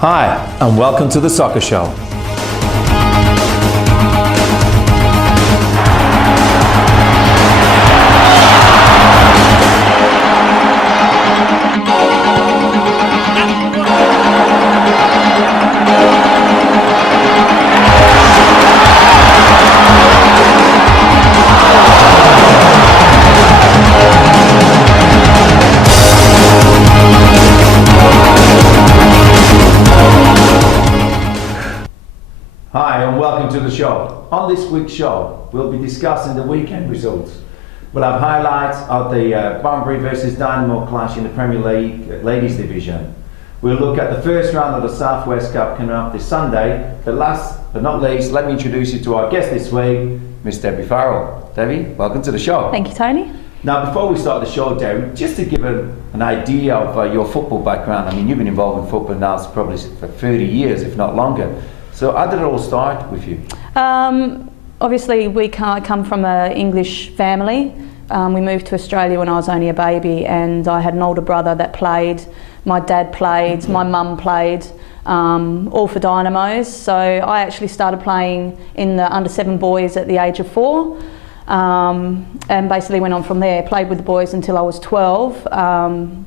Hi, and welcome to the Soccer Show. Hi and welcome to the show. On this week's show, we'll be discussing the weekend results. We'll have highlights of the Bunbury versus Dynamo clash in the Premier League Ladies Division. We'll look at the first round of the South West Cup coming up this Sunday. But last but not least, let me introduce you to our guest this week, Miss Debbie Farrell. Debbie, welcome to the show. Thank you, Tony. Now, before we start the show, Debbie, just to give an idea of your football background. I mean, you've been involved in football now probably for 30 years, if not longer. So how did it all start with you? Obviously, we come from an English family. We moved to Australia when I was only a baby, and I had an older brother that played. My dad played, my mum played, all for Dynamos. So I actually started playing in the under-7 boys at the age of 4, and basically went on from there. Played with the boys until I was 12.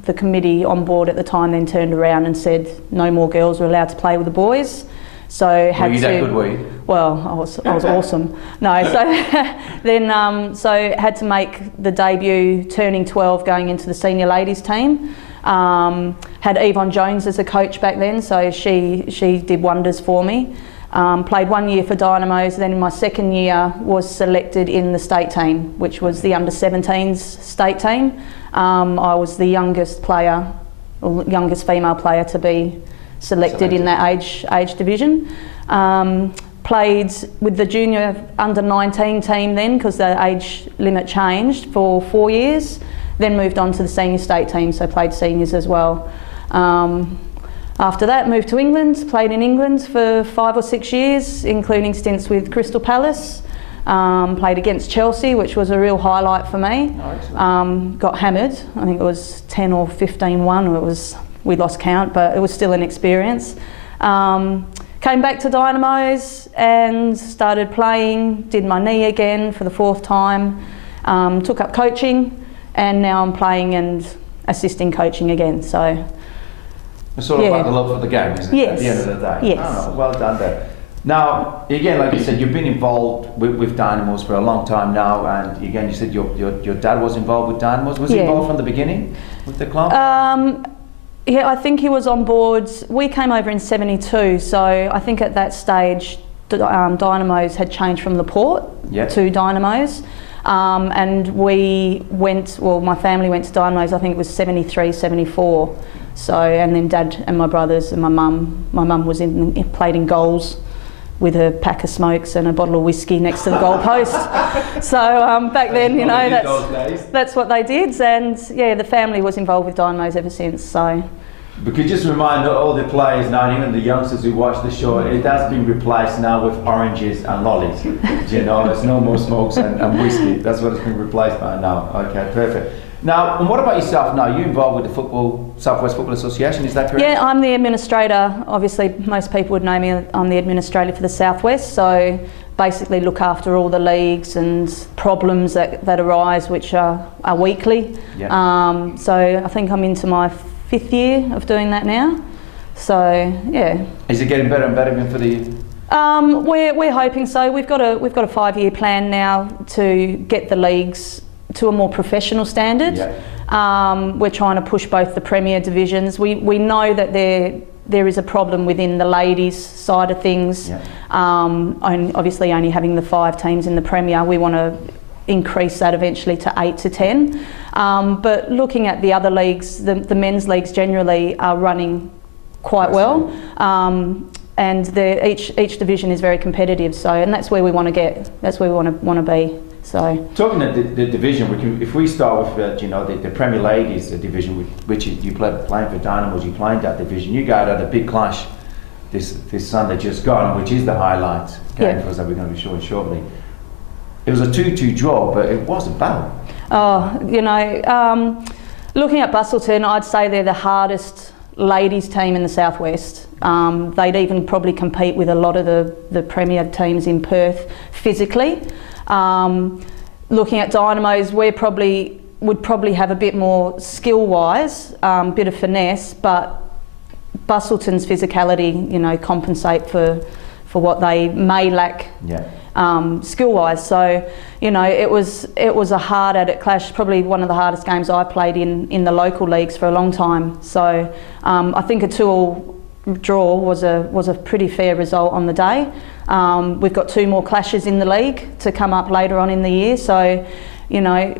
The committee on board at the time then turned around and said no more girls were allowed to play with the boys. So had were you that good, were you? Well, I was awesome. No, so then so had to make the debut, turning 12, going into the senior ladies team. Had Yvonne Jones as a coach back then, so she did wonders for me. Played 1 year for Dynamos, then in my second year was selected in the state team, which was the under-17s state team. I was the youngest player, or youngest female player to be selected in that age division. Played with the junior under-19 team then, because the age limit changed, for 4 years. Then moved on to the senior state team, so played seniors as well. After that, moved to England, played in England for 5 or 6 years, including stints with Crystal Palace. Played against Chelsea, which was a real highlight for me. Got hammered, I think it was 10 or 15-1, or we lost count, but it was still an experience. Came back to Dynamos and started playing, did my knee again for the 4th time, took up coaching, and now I'm playing and assisting coaching again. So it's sort of like the love for the game, isn't it? Yes. At the end of the day. Yes. Oh, well done there. Now, again, like you said, you've been involved with Dynamos for a long time now, and again, you said your dad was involved with Dynamos. Was he involved from the beginning with the club? Yeah, I think he was on board. We came over in '72, so I think at that stage, Dynamos had changed from Laporte to Dynamos, and we went. Well, my family went to Dynamos. I think it was '73, '74. So, and then Dad and my brothers and my mum. My mum was played in goals with a pack of smokes and a bottle of whiskey next to the goal post. So back then, you know, that's what they did, and yeah, the family was involved with Dynamos ever since. So. We could just remind all the players now, and even the youngsters who watch the show, it has been replaced now with oranges and lollies. You know, there's no more smokes and whiskey. That's what it's been replaced by now. Okay, perfect. Now, and what about yourself now? You're involved with the South West Football Association, is that correct? Yeah, I'm the administrator. Obviously, most people would know me. I'm the administrator for the South West, so basically look after all the leagues and problems that arise, which are weekly. Yeah. So I think I'm into my 5th year of doing that now. So yeah. Is it getting better and better for the? We're hoping so. We've got a 5-year plan now to get the leagues to a more professional standard. Yeah. We're trying to push both the Premier divisions. We know that there is a problem within the ladies side of things. Yeah. Obviously only having the 5 teams in the Premier, we want to increase that eventually to 8 to 10. But looking at the other leagues, the men's leagues generally are running quite well. And each division is very competitive. So, and that's where we want to get. That's where we want to be. So talking at the division, if we start with the Premier Ladies division, which you playing for Dynamos, you playing that division. You got at a big clash this Sunday just gone, which is the highlight game for us that we're going to be showing shortly. It was a 2-2 draw, but it was a battle. Looking at Busselton, I'd say they're the hardest ladies team in the southwest. They'd even probably compete with a lot of the Premier teams in Perth physically. Looking at Dynamos, would probably have a bit more skill-wise, bit of finesse, but Busselton's physicality, you know, compensate for what they may lack skill-wise. So, you know, it was a hard at it clash, probably one of the hardest games I played in the local leagues for a long time. So I think a 2-2 draw was a pretty fair result on the day. We've got 2 more clashes in the league to come up later on in the year. So, you know,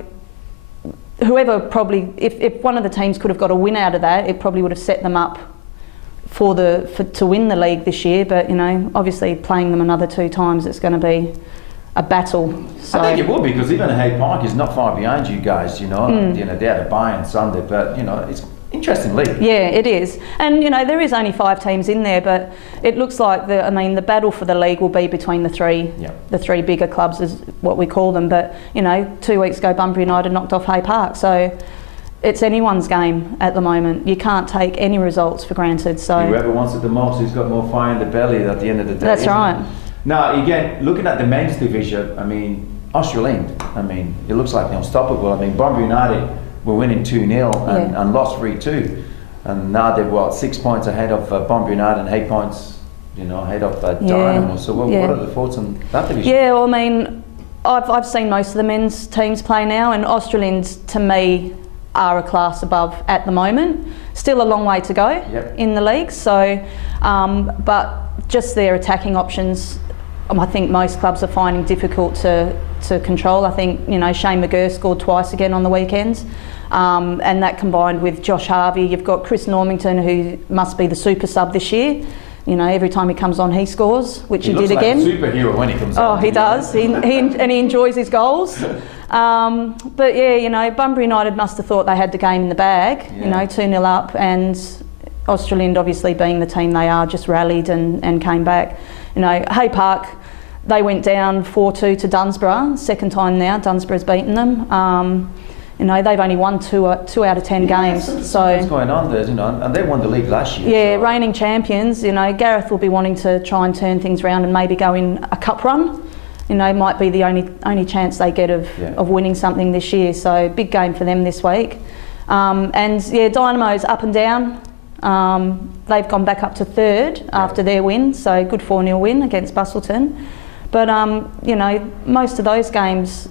whoever probably, if one of the teams could have got a win out of that, it probably would have set them up to win the league this year. But, you know, obviously playing them another 2 times, it's going to be a battle. So I think it will, because even Hay Park is not far behind you guys, you know. You know, they had a bye on Sunday, but, you know, it's interesting league. Yeah, it is. And, you know, there is only 5 teams in there, but it looks like the battle for the league will be between the three bigger clubs, is what we call them. But, you know, 2 weeks ago Bunbury United knocked off Hay Park, so it's anyone's game at the moment. You can't take any results for granted. So whoever wants it the most, who's got more fire in the belly at the end of the day. That's right. Now, again, looking at the men's division, I mean, Australind, I mean, it looks like they're unstoppable. I mean, Bunbury United were winning 2-0 and lost 3-2, and now they're 6 points ahead of Bunbury United and 8 points, you know, ahead of Dynamo. So what are the thoughts on that division? Yeah, well, I mean, I've seen most of the men's teams play now, and Australind to me are a class above at the moment. Still a long way to go in the league. So, but just their attacking options, I think most clubs are finding difficult to control. I think, you know, Shane McGurr scored twice again on the weekends, and that combined with Josh Harvey, you've got Chris Normington, who must be the super sub this year. You know, every time he comes on, he scores, which he did again. He looks like a superhero when he comes on. Oh, he does. And he enjoys his goals. But yeah, you know, Bunbury United must have thought they had the game in the bag. You know, 2-0 up, and Australind, obviously being the team they are, just rallied and came back. You know, Hay Park, they went down 4-2 to Dunsborough. Second time now Dunsborough's beaten them. You know, they've only won 2 out of 10 games. So what's going on there, you know, and they won the league last year. Yeah, so. Reigning champions. You know, Gareth will be wanting to try and turn things around and maybe go in a cup run. You know, might be the only chance they get of winning something this year. So big game for them this week. And yeah, Dynamo's up and down. They've gone back up to 3rd after their win. So good 4-0 win against Busselton. But you know, most of those games,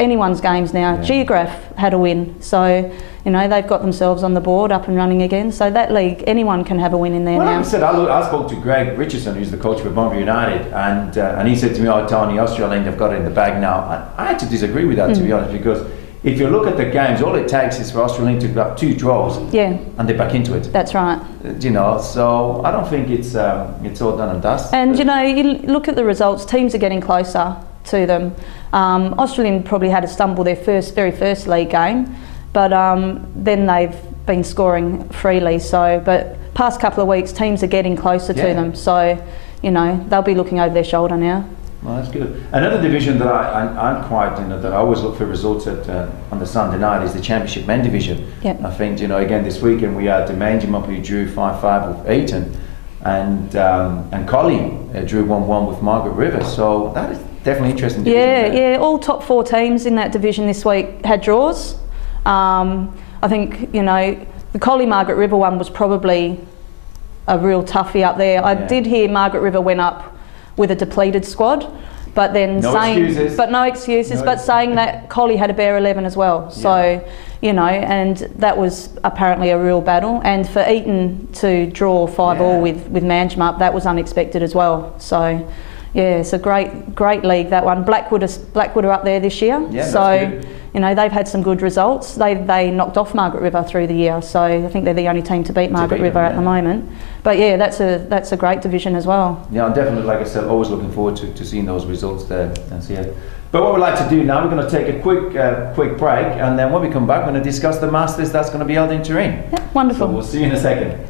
anyone's games now. Geograph had a win, so you know they've got themselves on the board, up and running again. So that league, anyone can have a win in there now. Like I said, I spoke to Greg Richardson, who's the coach for Bunbury United, and he said to me, "Oh, Tony, Australind have got it in the bag now." And I had to disagree with that, to be honest, because if you look at the games, all it takes is for Australind to have 2 draws, and they're back into it. That's right. You know, so I don't think it's all done and dust. And you know, you look at the results. Teams are getting closer to them. Australind probably had a stumble their very first league game, but then they've been scoring freely. So, but past couple of weeks, teams are getting closer to them. So, you know, they'll be looking over their shoulder now. Well, that's good. Another division that I'm quite, you know, that I always look for results at on the Sunday night is the Championship Men division. I think, you know, again this weekend we had the Manjimup who drew 5-5 with Ayton, and Collie drew 1-1 with Margaret River. So that is definitely interesting division. Yeah, all top 4 teams in that division this week had draws. I think, you know, the Collie Margaret River one was probably a real toughie up there. I did hear Margaret River went up with a depleted squad, but then no excuses, but saying that Collie had a bare 11 as well. So, you know, and that was apparently a real battle. And for Eton to draw 5-5 with Manjimup, that was unexpected as well. So, yeah, it's a great league, that one. Blackwood are up there this year. So, you know, they've had some good results. They knocked off Margaret River through the year, so I think they're the only team to beat Margaret River at the moment. But yeah, that's a great division as well. Yeah, I'm definitely, like I said, always looking forward to seeing those results there and see it. But what we'd like to do now, we're going to take a quick break, and then when we come back, we're going to discuss the Masters that's going to be held in Torino. Yeah, wonderful. So we'll see you in a second.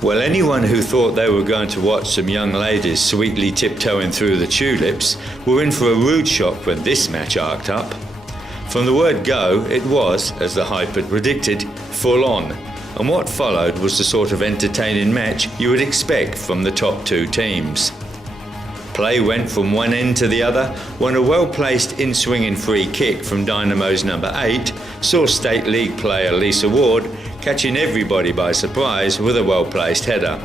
Well, anyone anyone who thought they were going to watch some young ladies sweetly tiptoeing through the tulips were in for a rude shock when this match arced up. From the word go, it was, as the hype had predicted, full on, and what followed was the sort of entertaining match you would expect from the top two teams. Play went from one end to the other when a well-placed in-swinging free kick from Dynamo's number 8 saw State League player Lisa Ward catching everybody by surprise with a well-placed header.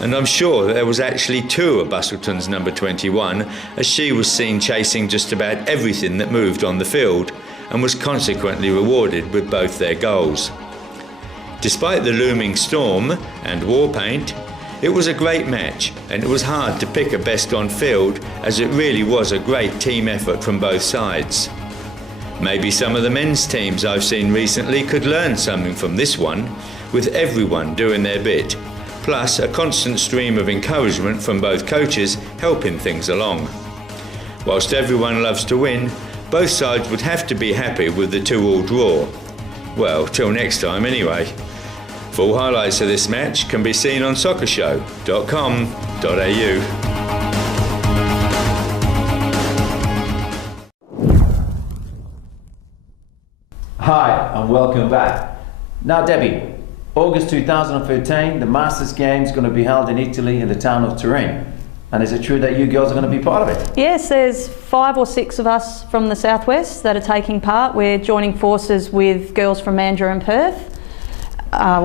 And I'm sure that there was actually two of Busselton's number 21, as she was seen chasing just about everything that moved on the field and was consequently rewarded with both their goals. Despite the looming storm and war paint, it was a great match, and it was hard to pick a best on field, as it really was a great team effort from both sides. Maybe some of the men's teams I've seen recently could learn something from this one, with everyone doing their bit, plus a constant stream of encouragement from both coaches helping things along. Whilst everyone loves to win, both sides would have to be happy with the 2-2 draw. Well, till next time anyway. Full highlights of this match can be seen on soccershow.com.au. Hi and welcome back. Now Debbie, August 2013, the Masters Games going to be held in Italy in the town of Turin. And is it true that you girls are going to be part of it? Yes, there's 5 or 6 of us from the southwest that are taking part. We're joining forces with girls from Mandurah and Perth.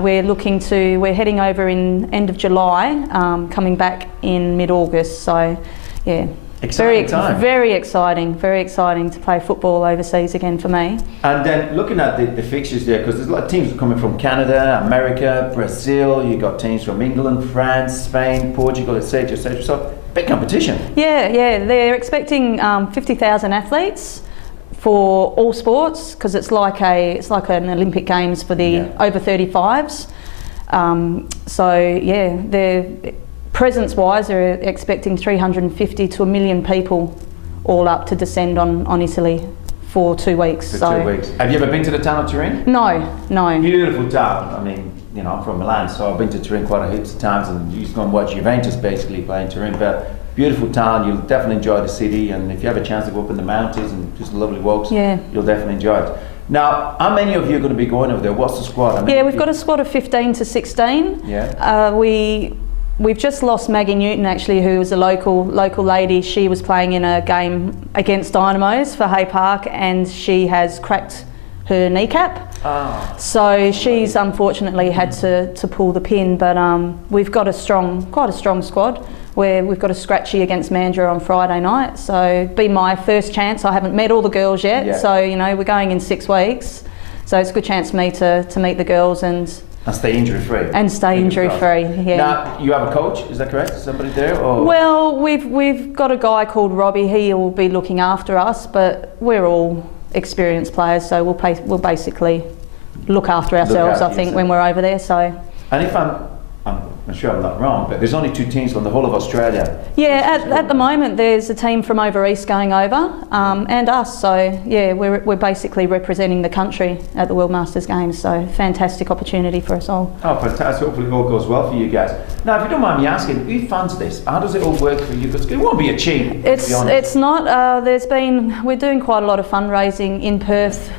We're heading over in end of July, coming back in mid-August. So, yeah, very exciting to play football overseas again for me. And then looking at the fixtures there, because there's a lot of teams coming from Canada, America, Brazil. You got teams from England, France, Spain, Portugal, etc., etc. So big competition. Yeah, they're expecting 50,000 athletes for all sports, because it's like an Olympic Games for the over 35s. They're presence-wise, they're expecting 350 to 1 million people all up to descend on Italy for 2 weeks. For 2 weeks. Have you ever been to the town of Turin? No. Beautiful town. I mean, you know, I'm from Milan, so I've been to Turin quite a heaps of times, and you used to go and watch Juventus basically play in Turin. But beautiful town, you'll definitely enjoy the city, and if you have a chance to go up in the mountains and just lovely walks, you'll definitely enjoy it. Now, how many of you are going to be going over there? What's the squad? We've got a squad of 15 to 16. We've just lost Maggie Newton, actually, who was a local lady. She was playing in a game against Dynamos for Hay Park, and she has cracked her kneecap. So she's unfortunately had to pull the pin, but we've got quite a strong squad. We've got a scratchy against Mandurah on Friday night, so it'll be my first chance. I haven't met all the girls yet, so you know, we're going in 6 weeks, so it's a good chance for me to meet the girls and stay injury free. Now, you have a coach, is that correct? Is somebody there? Or? Well, we've got a guy called Robbie. He will be looking after us, but we're all experienced players, so we'll basically look after ourselves. I think when we're over there. So. And if I'm sure I'm not wrong, but there's only 2 teams from the whole of Australia. Yeah, at the moment there's a team from over east going over, and us. So yeah, we're basically representing the country at the World Masters Games. So fantastic opportunity for us all. Oh, fantastic! Hopefully it all goes well for you guys. Now, if you don't mind me asking, who funds this? How does it all work for you? Because it won't be a cheat. It's not. We're doing quite a lot of fundraising in Perth.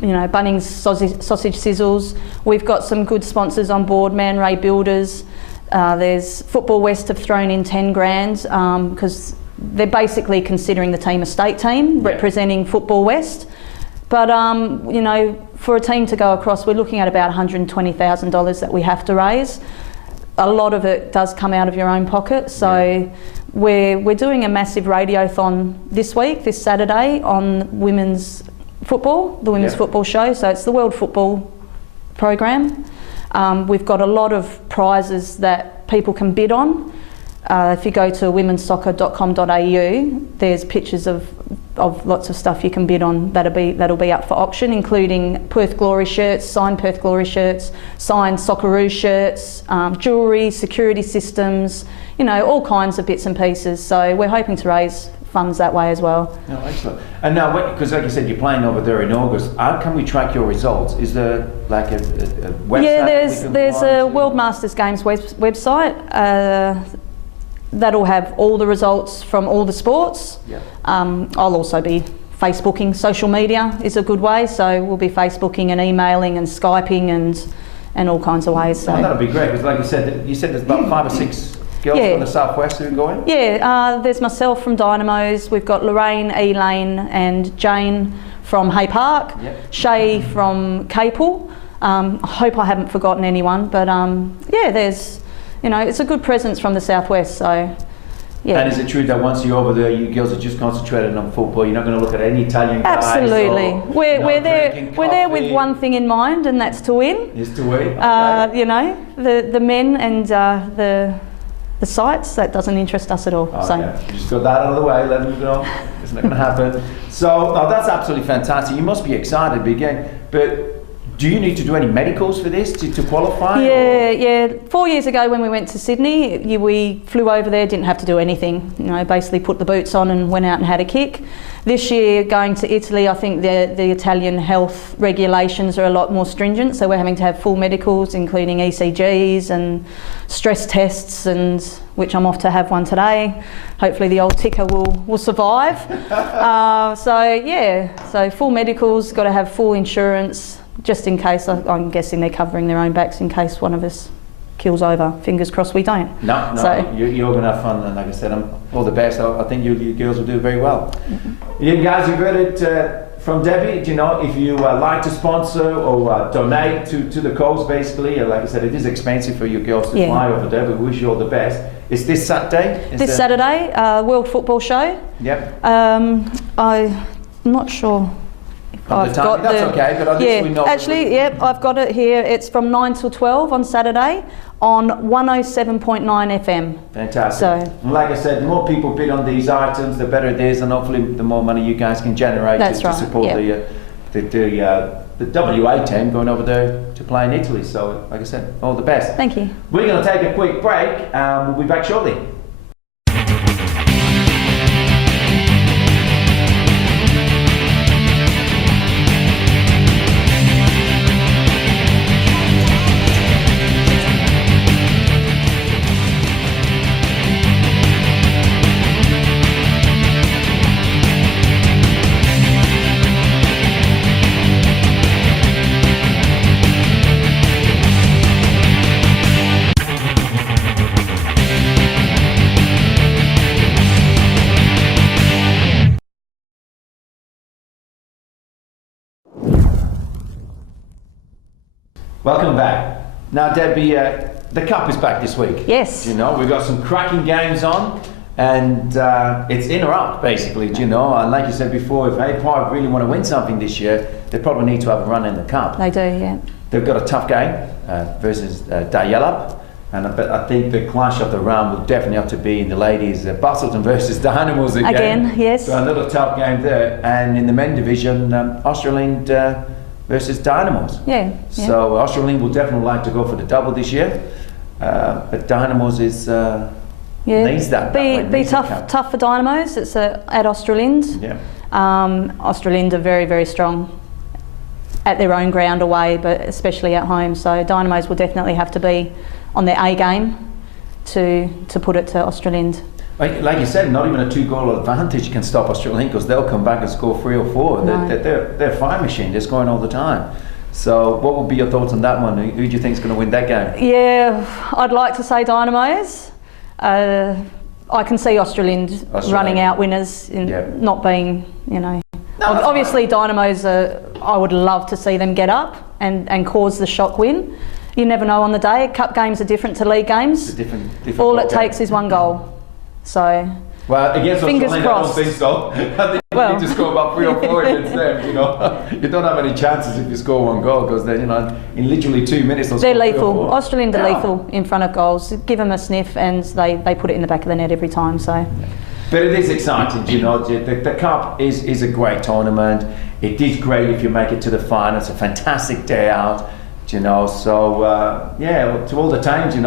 You know, Bunnings sausage sizzles. We've got some good sponsors on board. Man Ray Builders. There's Football West have thrown in 10 grand because they're basically considering the team a state team representing Football West. But you know, for a team to go across, we're looking at about $120,000 that we have to raise. A lot of it does come out of your own pocket. So we're doing a massive radiothon this Saturday on women's football, the women's football show. So it's the World Football Program. We've got a lot of prizes that people can bid on. If you go to womensoccer.com.au, there's pictures of lots of stuff you can bid on that'll be up for auction, including Perth Glory shirts, signed Perth Glory shirts, signed Socceroos shirts, jewellery, security systems, you know, all kinds of bits and pieces. So we're hoping to raise funds that way as well. Oh, excellent. And now, because like you said, you're playing over there in August. How can we track your results? Is there like a website? Yeah, there's a World Masters Games website. That'll have all the results from all the sports. Yeah. I'll also be Facebooking. Social media is a good way, so we'll be Facebooking and emailing and Skyping and all kinds of ways. So. Oh, that'll be great, because like you said there's about 5 or 6 girls from the southwest who are going? Yeah, there's myself from Dynamos, we've got Lorraine, Elaine and Jane from Hay Park, Shay from Capel. I hope I haven't forgotten anyone, but yeah, there's, it's a good presence from the southwest, so yeah. And is it true that once you're over there, you girls are just concentrated on football? You're not going to look at any Italian guys? Absolutely. We're there with one thing in mind, and that's to win. Is to win. Okay. The men and the sites, that doesn't interest us at all. Oh, so yeah. Just got that out of the way. Let them go. It's not going to happen. So that's absolutely fantastic. You must be excited, but do you need to do any medicals for this to qualify? Yeah. 4 years ago when we went to Sydney, we flew over there, didn't have to do anything. Basically put the boots on and went out and had a kick. This year, going to Italy, I think the Italian health regulations are a lot more stringent, so we're having to have full medicals, including ECGs and stress tests, and which I'm off to have one today. Hopefully the old ticker will survive. So full medicals, got to have full insurance, just in case. I'm guessing they're covering their own backs in case one of us kills over. Fingers crossed we don't. No, so, you're going to have fun, and like I said, I'm all the best. I think you girls will do very well. You guys, you heard it from Debbie. If you like to sponsor or donate to the cause, basically, like I said, it is expensive for you girls to fly over there. We wish you all the best. It's this Saturday? Saturday, World Football Show. Yep. I'm not sure. That's okay, but at least we know. Actually, I've got it here. It's from 9 till 12 on Saturday on 107.9 FM. Fantastic. So, like I said, the more people bid on these items, the better it is, and hopefully the more money you guys can generate to support the WA team going over there to play in Italy. So, like I said, all the best. Thank you. We're going to take a quick break. We'll be back shortly. Welcome back. Now, Debbie, the Cup is back this week. Yes. We've got some cracking games on, and it's in or out, basically, And like you said before, if Hay Park really want to win something this year, they probably need to have a run in the Cup. They do, yeah. They've got a tough game versus Dayelab, and I think the clash of the round will definitely have to be in the ladies, Busselton versus Dynamos again. Again, yes. So another tough game there. And in the men division, Australind versus Dynamos. Yeah. So Australind will definitely like to go for the double this year, but Dynamos is needs that. Be tough for Dynamos. It's at Australind. Yeah. Australind are very, very strong at their own ground away, but especially at home. So Dynamos will definitely have to be on their A game to put it to Australind. Like you said, not even a 2-goal advantage can stop Australind, because they'll come back and score 3 or 4. No. They're a fire machine. They're scoring all the time. So what would be your thoughts on that one? Who do you think is going to win that game? Yeah, I'd like to say Dynamos. I can see Australind running out winners, not being, obviously Dynamos, I would love to see them get up and cause the shock win. You never know on the day. Cup games are different to league games. It's a different all it takes is 1 goal. So, well, against fingers Australind, crossed. I don't think so. I think you need to score about 3 or 4 against them. You don't have any chances if you score 1 goal, because then in literally 2 minutes they're lethal. Australind are lethal in front of goals. Give them a sniff and they put it in the back of the net every time. So, but it is exciting. The Cup is a great tournament. It is great if you make it to the final. It's a fantastic day out. So to all the teams, we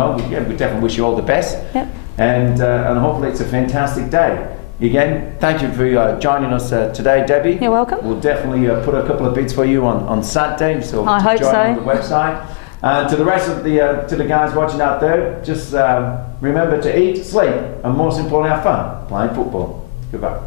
definitely wish you all the best. Yep. And hopefully it's a fantastic day. Again, thank you for joining us today, Debbie. You're welcome. We'll definitely put a couple of bits for you on Saturday, so I hope join so. on the website. And to the rest of the guys watching out there, just remember to eat, sleep, and most importantly, have fun playing football. Goodbye.